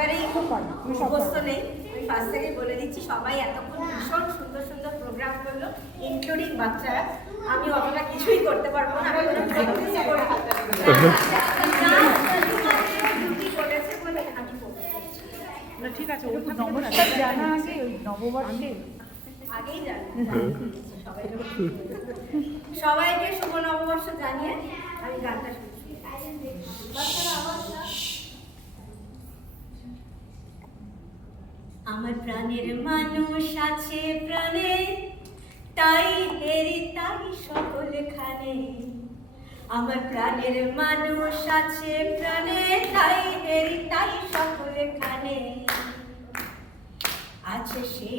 এবারে মুখস্থ নেই, আমি ফার্স্ট থেকেই বলে দিচ্ছি, সবাই এতক্ষণ ভীষণ সুন্দর সুন্দর প্রোগ্রাম করলো, ইনক্লুডিং বাচ্চারা। আমি অতটা কিছুই করতে পারবো না, আমি কোনো প্র্যাকটিস করি না। ঠিক আছে, নমস্কার জানা আগে ওই নববর্ষে আগেই জানি। সবাইকে শুভ নববর্ষ জানিয়ে আমি গানটা শুনছি। আমার প্রাণের মানুষ আছে প্রাণে, তাই হেরি তাই সকলখানে। আমার প্রাণের মানুষ আছে প্রাণে, তাই হেরি তাই সকলখানে। আছে সে